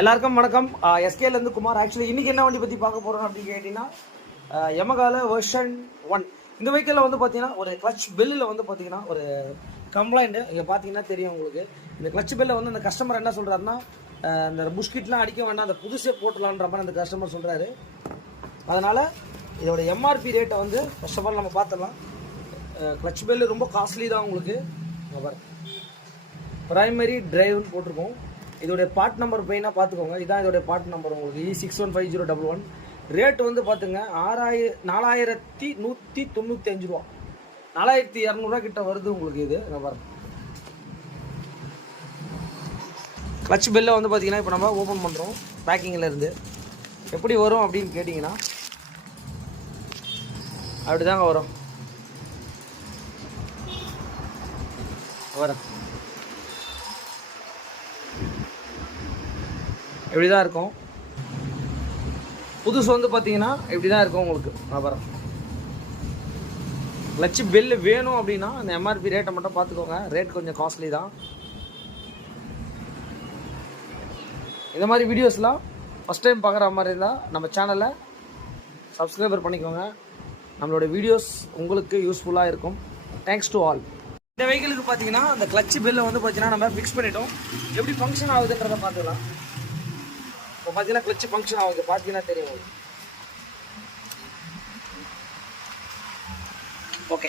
எல்லாருக்கும் வணக்கம். எஸ்கேலேருந்து குமார். ஆக்சுவலி இன்றைக்கி என்ன வண்டி பற்றி பார்க்க போகிறோம் அப்படின்னு கேட்டிங்கன்னா, யமகால வெர்ஷன் 1. இந்த வெஹிக்கிளில் வந்து பார்த்தீங்கன்னா ஒரு கிளச் பெல்லில் வந்து பார்த்தீங்கன்னா ஒரு கம்ப்ளைண்ட்டு இங்கே பார்த்தீங்கன்னா தெரியும் உங்களுக்கு. இந்த கிளச் பெல்லில் வந்து அந்த கஸ்டமர் என்ன சொல்கிறாருன்னா, இந்த புஷ்கிட்லாம் அடிக்க வேண்டாம், அந்த புதுசே போட்டலான்ற மாதிரி அந்த கஸ்டமர் சொல்கிறாரு. அதனால் இதோட எம்ஆர்பி ரேட்டை வந்து ஃபர்ஸ்ட் ஆஃப் ஆல் நம்ம பார்த்துடலாம். கிளச் பெல்லு ரொம்ப காஸ்ட்லி தான் உங்களுக்கு. ப்ரைமரி டிரைவ்னு போட்டிருக்கோம். இதோடைய பார்ட் நம்பர் பெயினாக பார்த்துக்கோங்க. இதான் இதோடைய பார்ட் நம்பர் உங்களுக்கு E615011. ரேட் வந்து பார்த்துங்க 4195 ரூபா, 4200 கிட்ட வருது உங்களுக்கு. இது பாருங்க. கிளச் பெல்லை வந்து பார்த்தீங்கன்னா இப்போ நம்ம ஓப்பன் பண்ணுறோம். பேக்கிங்கில் இருந்து எப்படி வரும் அப்படின்னு கேட்டிங்கன்னா அப்படி தாங்க வரும். இப்படி தான் இருக்கும். புதுசு வந்து பார்த்தீங்கன்னா இப்படி தான் இருக்கும் உங்களுக்கு. அப்புறம் கிளச் பெல்லு வேணும் அப்படின்னா அந்த எம்ஆர்பி ரேட்டை மட்டும் பார்த்துக்கோங்க. ரேட் கொஞ்சம் காஸ்ட்லி தான். இந்த மாதிரி வீடியோஸ்லாம் ஃபஸ்ட் டைம் பார்க்குற மாதிரி இருந்தால் நம்ம சேனலை சப்ஸ்கிரைபர் பண்ணிக்கோங்க. நம்மளோட வீடியோஸ் உங்களுக்கு யூஸ்ஃபுல்லாக இருக்கும். Thanks to all. இந்த வெஹிக்கிளுக்கு பார்த்தீங்கன்னா அந்த கிளச் பெல்லை வந்து பார்த்தீங்கன்னா நம்ம ஃபிக்ஸ் பண்ணிட்டோம். எப்படி ஃபங்க்ஷன் ஆகுதுன்றதை பார்த்துக்கலாம். இப்போ பார்த்தீங்கன்னா கிளச் ஃபங்க்ஷன் ஆகுது, பார்த்தீங்கன்னா தெரியும். ஓகே.